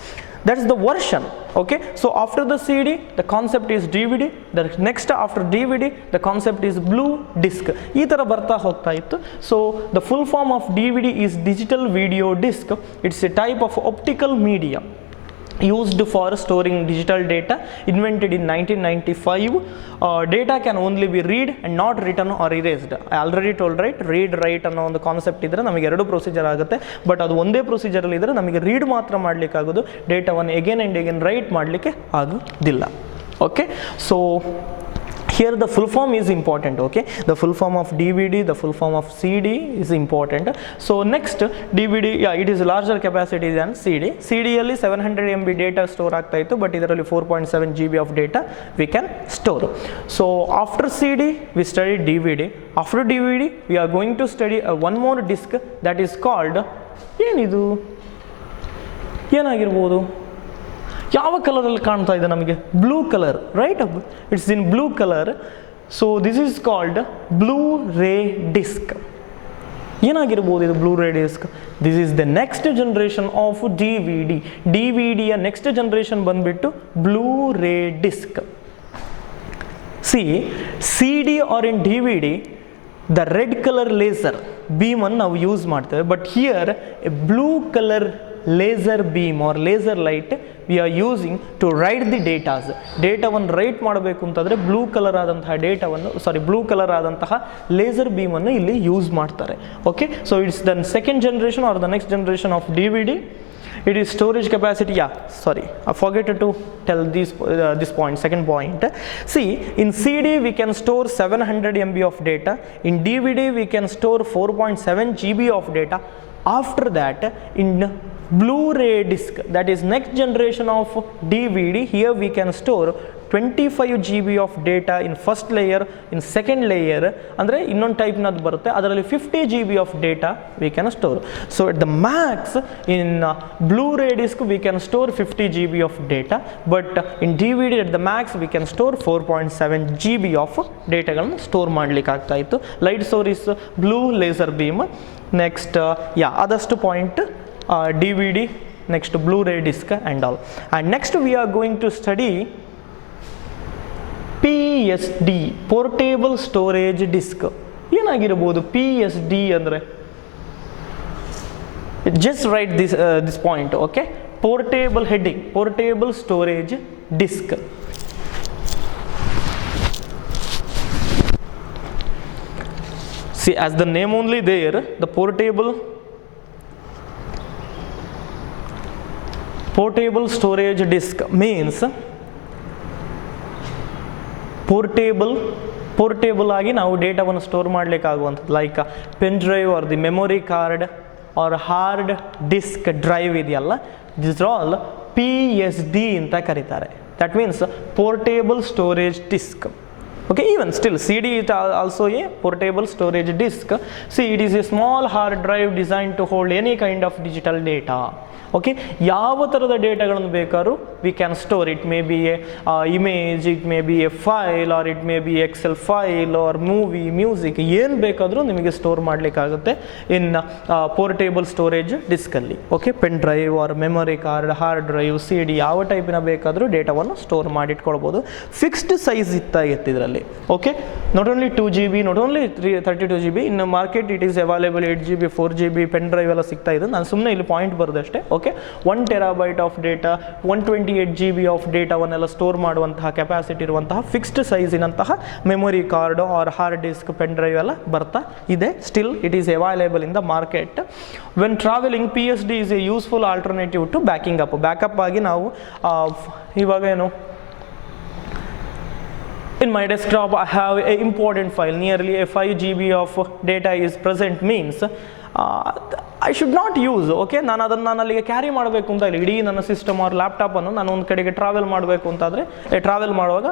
That is the version. Okay, so after the CD the concept is DVD, the next after DVD the concept is blue disk. ಈ ಥರ ಬರ್ತಾ ಹೋಗ್ತಾ ಇತ್ತು. So the full form of DVD is digital video disc. It's a type of optical media used for storing digital data, invented in 1995. Data can only be read and not written or erased. I already told, right? Read write ಅನ್ನೋ ಒಂದು ಕಾನ್ಸೆಪ್ಟ್ ಇದ್ದರೆ ನಮಗೆ ಎರಡು ಪ್ರೊಸೀಜರ್ ಆಗುತ್ತೆ. ಬಟ್ ಅದು ಒಂದೇ ಪ್ರೊಸೀಜರಲ್ಲಿ ಇದ್ದರೆ ನಮಗೆ ರೀಡ್ ಮಾತ್ರ ಮಾಡಲಿಕ್ಕೆ ಆಗೋದು, ಡೇಟಾವನ್ನು ಎಗೇನ್ ಆ್ಯಂಡ್ ಎಗೇನ್ ರೈಟ್ ಮಾಡಲಿಕ್ಕೆ ಆಗೋದಿಲ್ಲ. Okay, so here the full form is important. Okay, the full form of DVD, the full form of CD is important. So next DVD, it is larger capacity than CD. CD ಅಲ್ಲಿ 700 MB data store ಆಗ್ತಾ ಇತ್ತು, ಬಟ್ ಇದರಲ್ಲಿ 4.7 GB of data we can store. So after CD we study DVD. After DVD we are going to study one more disk that is called, ಏನಿದು ಏನಾಗಿರ್ಬೋದು? ಯಾವ ಕಲರಲ್ಲಿ ಕಾಣ್ತಾ ಇದೆ ನಮಗೆ? Blue colour, right? It's in blue colour. So this is called Blu-ray disc. ಏನಾಗಿರ್ಬೋದು ಇದು Blu-ray disc? This is the next generation of DVD. DVD ಯ ನೆಕ್ಸ್ಟ್ ಜನರೇಷನ್ ಬಂದುಬಿಟ್ಟು Blu-ray disc. See, CD or in DVD, the red color laser beam ಅನ್ನು ನಾವು ಯೂಸ್ ಮಾಡ್ತೇವೆ, but here A blue colour laser beam or laser light we are using to write the datas. ಡೇಟಾವನ್ನು ರೈಟ್ ಮಾಡಬೇಕು ಅಂತಂದರೆ ಬ್ಲೂ ಕಲರ್ ಆದಂತಹ ಬ್ಲೂ ಕಲರ್ ಆದಂತಹ ಲೇಸರ್ ಬೀಮನ್ನು ಇಲ್ಲಿ ಯೂಸ್ ಮಾಡ್ತಾರೆ. Okay, so it's the second generation are the next generation of DVD. It is storage capacity. I forget to tell this point, second point. See, in CD we can store 700 MB of data. In DVD we can store 4.7 GB of data. After that, in Blu-ray disc, that is next generation of DVD, here we can store 25 GB of data in first layer, in second layer ಅಂದರೆ ಇನ್ನೊಂದು ಟೈಪ್ನದ್ದು ಬರುತ್ತೆ, ಅದರಲ್ಲಿ 50 GB of data we can store. So at the max in Blu-ray disc we can store 50 GB of data, but in DVD at the max we can store 4.7 GB of ಡೇಟಾಗಳನ್ನು store ಮಾಡಲಿಕ್ಕೆ ಆಗ್ತಾ ಇತ್ತು. Light source blue laser beam. Next ಅದಷ್ಟು point DVD, next Blu-ray disc and all. And next we are going to study PSD, portable storage disk. ಏನಾಗಿರಬಹುದು PSD ಅಂದರೆ? Just write this point, okay? Portable heading, portable storage disk. See, as the name only there, the portable storage disk means portable ಆಗಿ ನಾವು ಡೇಟಾವನ್ನು ಸ್ಟೋರ್ ಮಾಡಲಿಕ್ಕೆ ಆಗುವಂಥದ್ದು, like pen drive or the memory card or hard disk drive ಇದೆಯಲ್ಲ, ದಿಸ್ ಆಲ್ PSD ಅಂತ ಕರೀತಾರೆ. That means portable storage disk. Okay, even still CD is also a portable storage disk. See, it is a small hard drive designed to hold any kind of digital data. Okay, ಯಾವ ಥರದ ಡೇಟಾಗಳನ್ನು ಬೇಕಾದ್ರೂ we can store. It may be a image, it may be a file, or it may be excel file or movie, music, ಏನು ಬೇಕಾದರೂ ನಿಮಗೆ ಸ್ಟೋರ್ ಮಾಡಲಿಕ್ಕಾಗುತ್ತೆ ಇನ್ ಪೋರ್ಟೇಬಲ್ ಸ್ಟೋರೇಜ್ ಡಿಸ್ಕಲ್ಲಿ. Okay, pen drive or memory card, hard drive, CD ಯಾವ ಟೈಪಿನ ಬೇಕಾದರೂ ಡೇಟಾವನ್ನು ಸ್ಟೋರ್ ಮಾಡಿಟ್ಕೊಳ್ಬೋದು. ಫಿಕ್ಸ್ಡ್ ಸೈಜ್ ಇತ್ತಾಗಿತ್ತು ಇದರಲ್ಲಿ. Okay, not only 2 GB, not only 32 GB. In market it is available 8 GB, 4 GB pen drive ಎಲ್ಲ ಸಿಗ್ತಾ ಇದೆ. ನಾನು ಸುಮ್ಮನೆ ಇಲ್ಲಿ ಪಾಯಿಂಟ್ ಬರೋದಷ್ಟೇ. Okay, 1 TB of data, 128 GB of ಡೇಟಾವನ್ನೆಲ್ಲ ಸ್ಟೋರ್ ಮಾಡುವಂತಹ ಕೆಪಾಸಿಟಿ ಇರುವಂತಹ ಫಿಕ್ಸ್ಡ್ ಸೈಜಿನಂತಹ memory card or hard disk, pen drive ಎಲ್ಲ ಬರ್ತಾ ಇದೆ. Still it is available in the market. When travelling, PSD is a useful alternative to backing up. Backup ಆಗಿ ನಾವು ಇವಾಗ ಏನು, in my desktop I have a important file, nearly a 5 GB of data is present, means I should not use. Okay, ನಾನು ಅಲ್ಲಿಗೆ ಕ್ಯಾರಿ ಮಾಡಬೇಕು ಅಂತ ಇಲ್ಲ. ಇಡೀ ನನ್ನ ಸಿಸ್ಟಮ್ ಆರ್ ಲ್ಯಾಪ್ಟಾಪನ್ನು ನಾನು ಒಂದು ಕಡೆಗೆ ಟ್ರಾವೆಲ್ ಮಾಡಬೇಕು ಅಂತಾದರೆ, ಟ್ರಾವೆಲ್ ಮಾಡುವಾಗ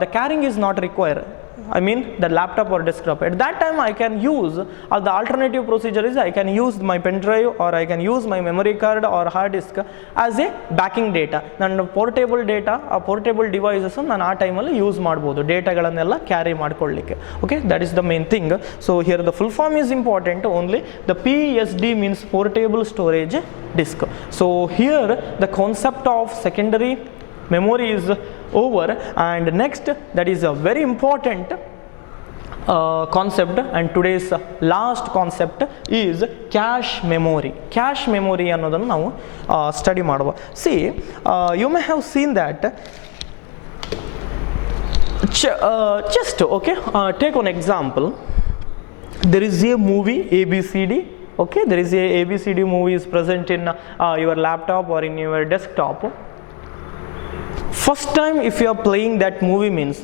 the carrying is not required. I mean the laptop or desktop. At that time I can use, the alternative procedure is I can use my pen drive or I can use my memory card or hard disk as a backing data. ನನ್ನ ಪೋರ್ಟೇಬಲ್ ಡೇಟಾ, ಆ ಪೋರ್ಟೇಬಲ್ ಡಿವೈಸಸ್ ನಾನು ಆ ಟೈಮಲ್ಲಿ ಯೂಸ್ ಮಾಡ್ಬೋದು ಡೇಟಾಗಳನ್ನೆಲ್ಲ ಕ್ಯಾರಿ ಮಾಡ್ಕೊಳ್ಳಿಕ್ಕೆ. Okay, that is the main thing. So here the full form is important. Only the PSD means portable storage disk. So here the concept of secondary memory is over, and next, that is a very important concept, and today's last concept is cache memory. Cache memory ಅನ್ನೋದನ್ನು ನಾವು ಸ್ಟಡಿ ಮಾಡುವ. See, you may have seen that just okay, take one example. There is a movie ABCD. Okay, there is a ABCD movie is present in your laptop or in your desktop. First time if you are playing that movie means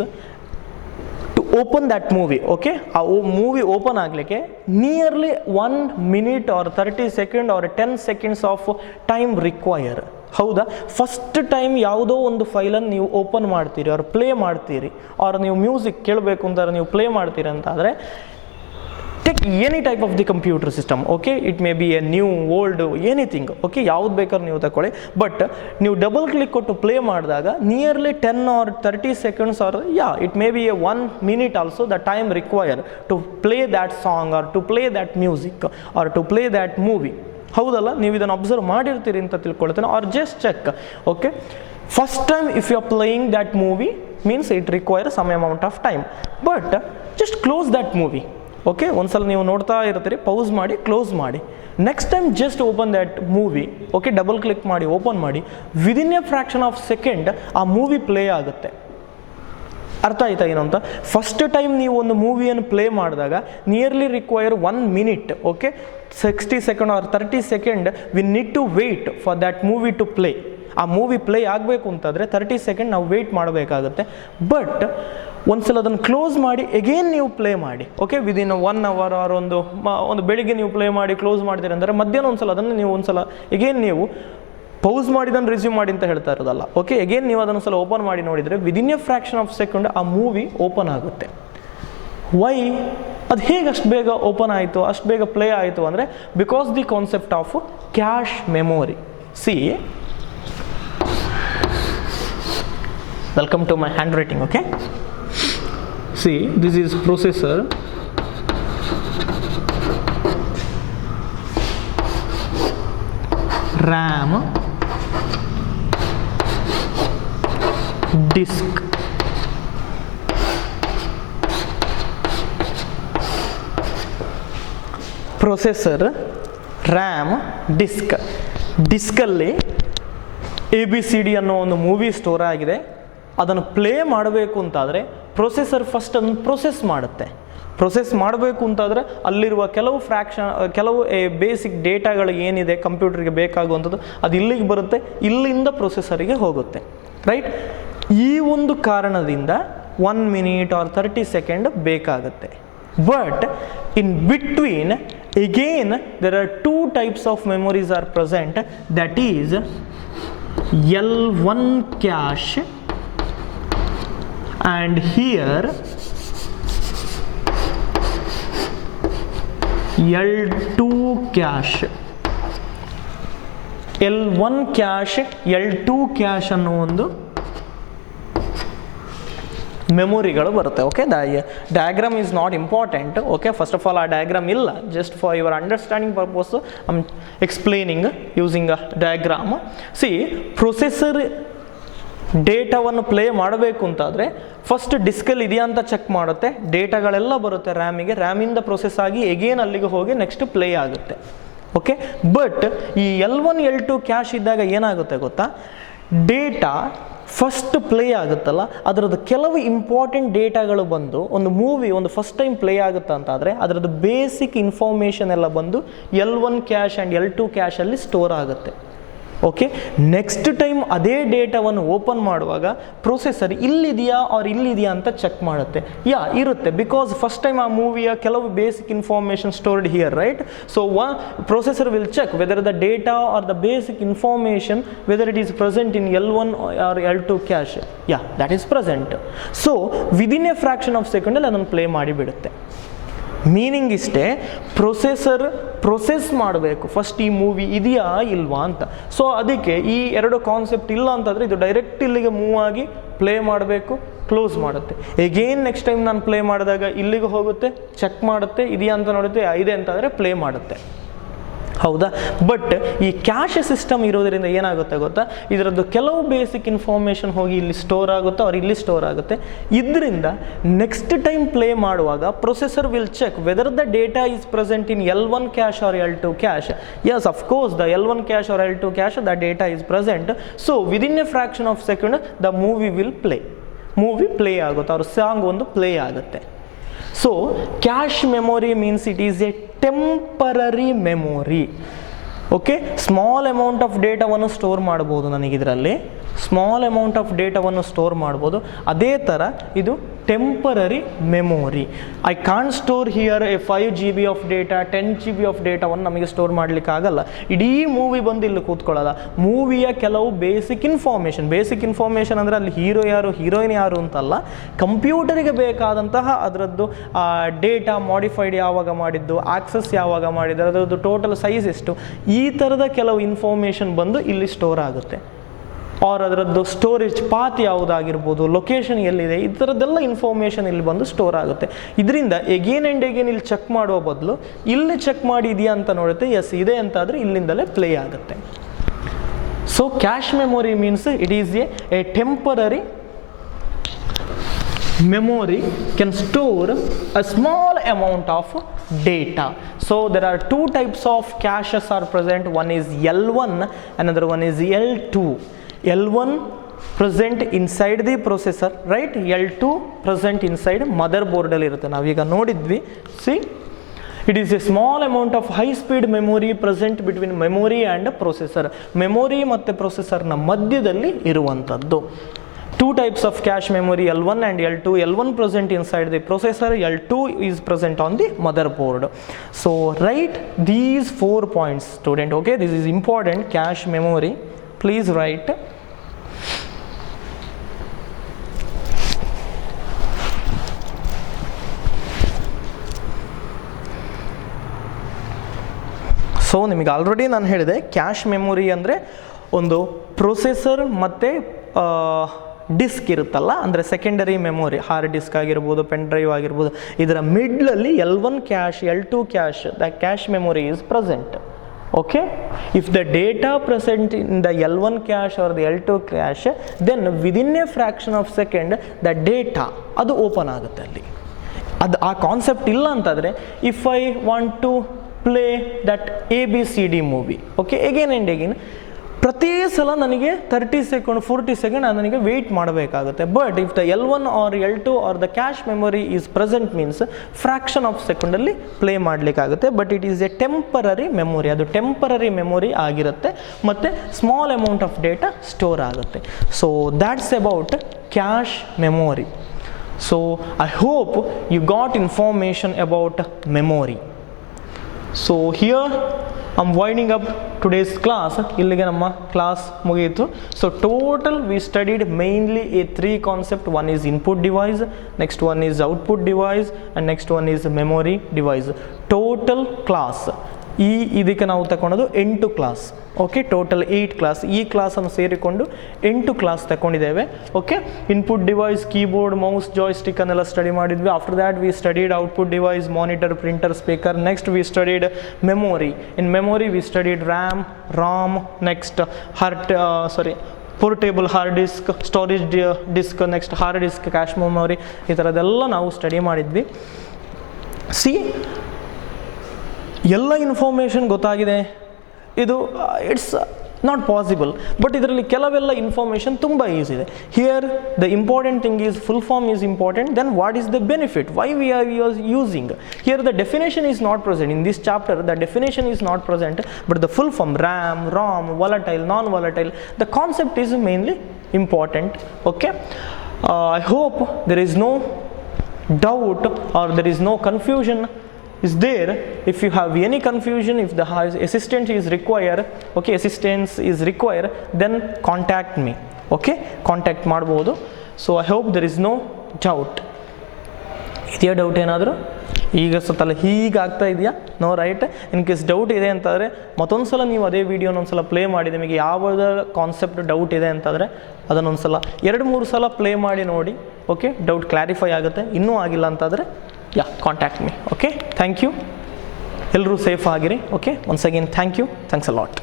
to open that movie, okay, ಆ ಮೂವಿ ಓಪನ್ ಆಗಲಿಕ್ಕೆ nearly 1 minute or 30 seconds or 10 seconds of time require. ಹೌದಾ? ಫಸ್ಟ್ ಟೈಮ್ ಯಾವುದೋ ಒಂದು ಫೈಲನ್ನು ನೀವು ಓಪನ್ ಮಾಡ್ತೀರಿ ಅವ್ರು ಪ್ಲೇ ಮಾಡ್ತೀರಿ, ಅವ್ರು ನೀವು ಮ್ಯೂಸಿಕ್ ಕೇಳಬೇಕು ಅಂತಾರೆ ನೀವು ಪ್ಲೇ ಮಾಡ್ತೀರಿ ಅಂತಾದರೆ, take any type of the computer system, okay, it may be a new, old, anything, okay, ಯಾವ್ದು ಬೇಕಾದ್ರೂ ನೀವು ತಗೊಳ್ಳಿ, ಬಟ್ ನೀವು ಡಬಲ್ ಕ್ಲಿಕ್ ಕೊಟ್ಟು ಪ್ಲೇ ಮಾಡಿದಾಗ nearly 10 or 30 seconds or it may be a 1 minute also the time required to play that song or to play that music or to play that movie. ಹೌದಲ್ಲ? ನೀವು ಇದನ್ನು ಅಬ್ಸರ್ವ್ ಮಾಡಿರ್ತೀರಿ ಅಂತ ತಿಳ್ಕೊಳ್ತೇನೆ. Or just check. Okay, First time if you are playing that movie means it requires some amount of time, but just close that movie. Okay, ಒಂದ್ಸಲ ನೀವು ನೋಡ್ತಾ ಇರ್ತೀರಿ, ಪೌಸ್ ಮಾಡಿ ಕ್ಲೋಸ್ ಮಾಡಿ, next time just open that movie. Okay, double click ಮಾಡಿ ಓಪನ್ ಮಾಡಿ, within a fraction of second ಆ ಮೂವಿ ಪ್ಲೇ ಆಗುತ್ತೆ. ಅರ್ಥ ಆಯ್ತಾ ಏನು ಅಂತ? ಫಸ್ಟ್ ಟೈಮ್ ನೀವು ಒಂದು ಮೂವಿಯನ್ನು ಪ್ಲೇ ಮಾಡಿದಾಗ nearly require 1 minute. Okay, 60 seconds or 30 seconds we need to wait for that movie to play. ಆ ಮೂವಿ ಪ್ಲೇ ಆಗಬೇಕು ಅಂತಂದರೆ 30 seconds ನಾವು ವೆಯ್ಟ್ ಮಾಡಬೇಕಾಗುತ್ತೆ. ಬಟ್ ಒಂದ್ಸಲ ಅದನ್ನು ಕ್ಲೋಸ್ ಮಾಡಿ ಎಗೇನ್ ನೀವು ಪ್ಲೇ ಮಾಡಿ. ಓಕೆ, ವಿದಿನ್ 1 hour ಆರ್ ಒಂದು ಬೆಳಿಗ್ಗೆ ನೀವು ಪ್ಲೇ ಮಾಡಿ ಕ್ಲೋಸ್ ಮಾಡ್ತೀರಿ ಅಂದರೆ ಮಧ್ಯಾಹ್ನ ಒಂದ್ಸಲ ಅದನ್ನು ನೀವು ಒಂದ್ಸಲ ಎಗೇನ್ ನೀವು ಪೌಸ್ ಮಾಡಿದನ್ನು ರಿಸ್ಯೂಮ್ ಮಾಡಿ ಅಂತ ಹೇಳ್ತಾ ಇರೋದಲ್ಲ. ಓಕೆ, ಎಗೇನ್ ನೀವು ಅದನ್ನು ಸಲ ಓಪನ್ ಮಾಡಿ ನೋಡಿದರೆ within a fraction of second ಆ ಮೂವಿ ಓಪನ್ ಆಗುತ್ತೆ. ವೈ? ಅದು ಹೇಗೆ ಅಷ್ಟು ಬೇಗ ಓಪನ್ ಆಯಿತು, ಅಷ್ಟು ಬೇಗ ಪ್ಲೇ ಆಯಿತು ಅಂದರೆ because the concept of cache memory. C, welcome to my handwriting. Okay, see, this is processor, RAM, disk, processor, RAM, disk. ಡಿಸ್ಕಲ್ಲಿ ABCD ಅನ್ನೋ ಒಂದು ಮೂವಿ ಸ್ಟೋರ್ ಆಗಿದೆ. ಅದನ್ನು ಪ್ಲೇ ಮಾಡಬೇಕು ಅಂತಾದರೆ ಪ್ರೊಸೆಸರ್ ಫಸ್ಟ್ ಅದನ್ನು ಪ್ರೊಸೆಸ್ ಮಾಡುತ್ತೆ. ಪ್ರೊಸೆಸ್ ಮಾಡಬೇಕು ಅಂತಾದರೆ ಅಲ್ಲಿರುವ ಕೆಲವು ಬೇಸಿಕ್ ಡೇಟಾಗಳು ಏನಿದೆ ಕಂಪ್ಯೂಟರ್ಗೆ ಬೇಕಾಗುವಂಥದ್ದು ಅದು ಇಲ್ಲಿಗೆ ಬರುತ್ತೆ, ಇಲ್ಲಿಂದ ಪ್ರೊಸೆಸರಿಗೆ ಹೋಗುತ್ತೆ. ರೈಟ್? ಈ ಒಂದು ಕಾರಣದಿಂದ 1 minute or 30 seconds ಬೇಕಾಗುತ್ತೆ. But in between again there are 2 types of memories are present, that is L1 cache and here L2 cache. L1 cache, L2 cache ಅನ್ನೋ ಒಂದು ಮೆಮೊರಿಗಳು ಬರುತ್ತೆ. Okay, diagram is not important. Okay, first of all ಆ ಡಯಾಗ್ರಾಮ್ ಇಲ್ಲ, just for your understanding purpose I am explaining using a diagram. C, processor ಡೇಟಾವನ್ನು ಪ್ಲೇ ಮಾಡಬೇಕು ಅಂತಾದರೆ ಫಸ್ಟ್ ಡಿಸ್ಕಲ್ಲಿ ಇದೆಯಾ ಅಂತ ಚೆಕ್ ಮಾಡುತ್ತೆ, ಡೇಟಾಗಳೆಲ್ಲ ಬರುತ್ತೆ ರ್ಯಾಮಿಗೆ, ರ್ಯಾಮಿಂದ ಪ್ರೊಸೆಸ್ ಆಗಿ ಎಗೇನ್ ಅಲ್ಲಿಗೆ ಹೋಗಿ ನೆಕ್ಸ್ಟ್ ಪ್ಲೇ ಆಗುತ್ತೆ. ಓಕೆ, ಬಟ್ ಈ L1 L2 ಕ್ಯಾಶ್ ಇದ್ದಾಗ ಏನಾಗುತ್ತೆ ಗೊತ್ತಾ, ಡೇಟಾ ಫಸ್ಟ್ ಪ್ಲೇ ಆಗುತ್ತಲ್ಲ ಅದರದ್ದು ಕೆಲವು ಇಂಪಾರ್ಟೆಂಟ್ ಡೇಟಾಗಳು ಬಂದು ಒಂದು ಮೂವಿ ಒಂದು ಫಸ್ಟ್ ಟೈಮ್ ಪ್ಲೇ ಆಗುತ್ತೆ ಅಂತಾದರೆ ಅದರದ್ದು ಬೇಸಿಕ್ ಇನ್ಫಾರ್ಮೇಷನ್ ಎಲ್ಲ ಬಂದು L1 ಕ್ಯಾಶ್ ಆ್ಯಂಡ್ L2 ಕ್ಯಾಶಲ್ಲಿ ಸ್ಟೋರ್ ಆಗುತ್ತೆ. ಓಕೆ, ನೆಕ್ಸ್ಟ್ ಟೈಮ್ ಅದೇ ಡೇಟಾವನ್ನು ಓಪನ್ ಮಾಡುವಾಗ ಪ್ರೊಸೆಸರ್ ಇಲ್ಲಿದೆಯಾ ಆರ್ ಇಲ್ಲಿದೆಯಾ ಅಂತ ಚೆಕ್ ಮಾಡುತ್ತೆ. ಇರುತ್ತೆ, ಬಿಕಾಸ್ ಫಸ್ಟ್ ಟೈಮ್ ಆ ಮೂವಿಯ ಕೆಲವು basic information stored here, right? So processor will check whether the data or the basic information whether it is present in L1 or L2 cache. That is present. So within a fraction of ಸೆಕೆಂಡಲ್ಲಿ ಅದನ್ನು ಪ್ಲೇ ಮಾಡಿಬಿಡುತ್ತೆ. ಮೀನಿಂಗ್ ಇಷ್ಟೇ, ಪ್ರೊಸೆಸರ್ ಪ್ರೊಸೆಸ್ ಮಾಡಬೇಕು ಫಸ್ಟ್ ಈ ಮೂವಿ ಇದೆಯಾ ಇಲ್ವಾ ಅಂತ. ಸೊ ಅದಕ್ಕೆ ಈ 2 ಕಾನ್ಸೆಪ್ಟ್ ಇಲ್ಲ ಅಂತಂದರೆ ಇದು ಡೈರೆಕ್ಟ್ ಇಲ್ಲಿಗೆ ಮೂವ್ ಆಗಿ ಪ್ಲೇ ಮಾಡಬೇಕು, ಕ್ಲೋಸ್ ಮಾಡುತ್ತೆ. ಎಗೇನ್ ನೆಕ್ಸ್ಟ್ ಟೈಮ್ ನಾನು ಪ್ಲೇ ಮಾಡಿದಾಗ ಇಲ್ಲಿಗೆ ಹೋಗುತ್ತೆ, ಚೆಕ್ ಮಾಡುತ್ತೆ, ಇದೆಯಾ ಅಂತ ನೋಡುತ್ತೆ, ಇದೆ ಅಂತಂದರೆ ಪ್ಲೇ ಮಾಡುತ್ತೆ. ಹೌದಾ? ಬಟ್ ಈ ಕ್ಯಾಶ್ ಸಿಸ್ಟಮ್ ಇರೋದರಿಂದ ಏನಾಗುತ್ತೆ ಗೊತ್ತಾ, ಇದರದ್ದು ಕೆಲವು ಬೇಸಿಕ್ ಇನ್ಫಾರ್ಮೇಷನ್ ಹೋಗಿ ಇಲ್ಲಿ ಸ್ಟೋರ್ ಆಗುತ್ತೆ ಅವ್ರು ಇಲ್ಲಿ ಸ್ಟೋರ್ ಆಗುತ್ತೆ. ಇದರಿಂದ ನೆಕ್ಸ್ಟ್ ಟೈಮ್ ಪ್ಲೇ ಮಾಡುವಾಗ processor will check whether the data is present in L1 cache or L2 cache. Yes, of course the L1 cache or L2 cache the data is present. So within a fraction of second the movie will movie play ಆಗುತ್ತೆ, ಅವ್ರ ಸಾಂಗ್ ಒಂದು ಪ್ಲೇ ಆಗುತ್ತೆ. So cache memory means it is a temporary memory. Okay, small amount of ಡೇಟಾವನ್ನು ಸ್ಟೋರ್ ಮಾಡ್ಬೋದು, ನನಗಿದರಲ್ಲಿ ಸ್ಮಾಲ್ ಅಮೌಂಟ್ ಆಫ್ ಡೇಟಾವನ್ನು ಸ್ಟೋರ್ ಮಾಡ್ಬೋದು. ಅದೇ ಥರ ಇದು temporary memory. I can't store here A 5 GB of data 10 GB of ಡೇಟಾವನ್ನು ನಮಗೆ ಸ್ಟೋರ್ ಮಾಡಲಿಕ್ಕೆ ಆಗಲ್ಲ. ಇಡೀ ಮೂವಿ ಬಂದು ಇಲ್ಲಿ ಕೂತ್ಕೊಳ್ಳೋಲ್ಲ. ಮೂವಿಯ ಕೆಲವು ಬೇಸಿಕ್ ಇನ್ಫಾರ್ಮೇಷನ್ ಅಂದರೆ ಅಲ್ಲಿ ಹೀರೋ ಯಾರು ಹೀರೋಯಿನ್ ಯಾರು ಅಂತಲ್ಲ, ಕಂಪ್ಯೂಟರಿಗೆ ಬೇಕಾದಂತಹ ಅದರದ್ದು ಡೇಟಾ ಮಾಡಿಫೈಡ್ ಯಾವಾಗ ಮಾಡಿದ್ದು, ಆಕ್ಸೆಸ್ ಯಾವಾಗ ಮಾಡಿದ್ದು, ಅದರದ್ದು ಟೋಟಲ್ ಸೈಜ್ ಎಷ್ಟು, ಈ ಥರದ ಕೆಲವು ಇನ್ಫಾರ್ಮೇಷನ್ ಬಂದು ಇಲ್ಲಿ ಸ್ಟೋರ್ ಆಗುತ್ತೆ. ಆರ್ ಅದರದ್ದು ಸ್ಟೋರೇಜ್ ಪಾತ್ ಯಾವುದಾಗಿರ್ಬೋದು, ಲೊಕೇಶನ್ ಎಲ್ಲಿದೆ, ಈ ಥರದ್ದೆಲ್ಲ ಇನ್ಫಾರ್ಮೇಷನ್ ಇಲ್ಲಿ ಬಂದು ಸ್ಟೋರ್ ಆಗುತ್ತೆ. ಇದರಿಂದ ಎಗೇನ್ ಆ್ಯಂಡ್ ಎಗೇನ್ ಇಲ್ಲಿ ಚೆಕ್ ಮಾಡುವ ಬದಲು ಇಲ್ಲಿ ಚೆಕ್ ಮಾಡಿ ಇದೆಯಾ ಅಂತ ನೋಡುತ್ತೆ, ಎಸ್ ಇದೆ ಅಂತಾದರೆ ಇಲ್ಲಿಂದಲೇ ಪ್ಲೇ ಆಗುತ್ತೆ. So cache memory means it is a temporary memory can store a small amount of data. So there are two types of caches are present. One is L1, another one is L2. L1 present inside the processor, right? L2 present inside motherboard ಅಲ್ಲಿ ಇರುತ್ತೆ. ನಾವೀಗ ನೋಡಿದ್ವಿ. See, it is a small amount of high speed memory present between memory and processor. Memory ಮತ್ತು processor ನ ಮಧ್ಯದಲ್ಲಿ ಇರುವಂತದ್ದು. Two types of cache memory, L1 and L2. L1 present inside the processor, L2 is present on the motherboard. So write these 4 points, student. Okay, this is important. Cache memory, please write. So ನಿಮಗೆ ಆಲ್ರೆಡಿ ನಾನು ಹೇಳಿದೆ ಕ್ಯಾಶ್ ಮೆಮೊರಿ ಅಂದರೆ ಒಂದು ಪ್ರೊಸೆಸರ್ ಮತ್ತು ಡಿಸ್ಕ್ ಇರುತ್ತಲ್ಲ, ಅಂದರೆ ಸೆಕೆಂಡರಿ ಮೆಮೊರಿ, ಹಾರ್ಡ್ ಡಿಸ್ಕ್ ಆಗಿರ್ಬೋದು, ಪೆನ್ ಡ್ರೈವ್ ಆಗಿರ್ಬೋದು, ಇದರ ಮಿಡ್ಲಲ್ಲಿ L1 cash, L2 cache, the cache memory is present. Okay, if the data present in the L1 cache or the L2 cache, then within a fraction of second the data ಅದು ಓಪನ್ ಆಗುತ್ತೆ. ಅಲ್ಲಿ ಅದು ಆ ಕಾನ್ಸೆಪ್ಟ್ ಇಲ್ಲ ಅಂತಂದರೆ, if I want to play that ABCD movie, okay, again and again ಪ್ರತಿ ಸಲ ನನಗೆ 30 ಸೆಕೆಂಡ್ 40 ಸೆಕೆಂಡ್ ನನಗೆ ವೆಯ್ಟ್ ಮಾಡಬೇಕಾಗುತ್ತೆ. But if the L1 or L2 or the cache memory is present means fraction of ಸೆಕೆಂಡಲ್ಲಿ ಪ್ಲೇ ಮಾಡಲಿಕ್ಕಾಗುತ್ತೆ. But it is a temporary memory, ಅದು ಟೆಂಪರರಿ ಮೆಮೊರಿ ಆಗಿರುತ್ತೆ ಮತ್ತು small amount of data store ಆಗುತ್ತೆ. So that's about cache memory. So I hope you got information about memory. So here I'm winding up today's class. ಇಲ್ಲಿಗೆ ನಮ್ಮ ಕ್ಲಾಸ್ ಮುಗಿಯಿತು. So total we studied mainly a 3 concept. One is input device, next one is output device, and next one is memory device. Total class ಇದಕ್ಕೆ ನಾವು ತಗೊಂಡದು 8 ಕ್ಲಾಸ್. Okay, total 8 class. ಈ ಕ್ಲಾಸನ್ನು ಸೇರಿಕೊಂಡು 8 ಕ್ಲಾಸ್ ತಗೊಂಡಿದ್ದೇವೆ. Okay, input device, keyboard, mouse, joystick ಅನ್ನೆಲ್ಲ ಸ್ಟಡಿ ಮಾಡಿದ್ವಿ. After that we studied output device, monitor, printer, speaker. Next we studied memory. In memory we studied RAM, ROM, next portable hard disk, storage disk, next hard disk, cache memory, ಈ ಥರದ್ದೆಲ್ಲ ನಾವು ಸ್ಟಡಿ ಮಾಡಿದ್ವಿ. ಸಿ, ಎಲ್ಲ ಇನ್ಫಾರ್ಮೇಷನ್ ಗೊತ್ತಾಗಿದೆ. ಇದು ಇಟ್ಸ್ ನಾಟ್ ಪಾಸಿಬಲ್, ಬಟ್ ಇದರಲ್ಲಿ ಕೆಲವೆಲ್ಲ ಇನ್ಫಾರ್ಮೇಷನ್ ತುಂಬ ಈಸಿ ಇದೆ. Here the important thing is full form is important. Then what is the benefit, why we are using. Here the definition is not present in this chapter. The definition is not present, but the full form, RAM, ROM, volatile, non volatile, the concept is mainly important. Okay, I hope there is no doubt or there is no confusion is there. If you have any confusion, if the assistance is required, okay, assistance is required, then contact me. Okay, contact ಮಾಡಬಹುದು. So I hope there is no doubt. ಇದೆಯಾ ಡೌಟ್ ಏನಾದರೂ? ಈಗ ಸತ್ತಲ್ಲ ಹೀಗಾಗ್ತಾ ಇದೆಯಾ? No, right. In case doubt ಇದೆ ಅಂತಂದರೆ ಮತ್ತೊಂದು ಸಲ ನೀವು ಅದೇ ವಿಡಿಯೋನೊಂದು ಸಲ ಪ್ಲೇ ಮಾಡಿ, ನಿಮಗೆ ಯಾವುದೇ ಕಾನ್ಸೆಪ್ಟ್ ಡೌಟ್ ಇದೆ ಅಂತಂದರೆ ಅದನ್ನೊಂದು ಸಲ 2-3 ಸಲ ಪ್ಲೇ ಮಾಡಿ ನೋಡಿ. ಓಕೆ, ಡೌಟ್ ಕ್ಲಾರಿಫೈ ಆಗುತ್ತೆ. ಇನ್ನೂ ಆಗಿಲ್ಲ ಅಂತಂದರೆ contact me. Okay, thank you. ಎಲ್ಲರೂ ಸೇಫ್ ಆಗಿರಿ. Okay, once again thank you. Thanks a lot.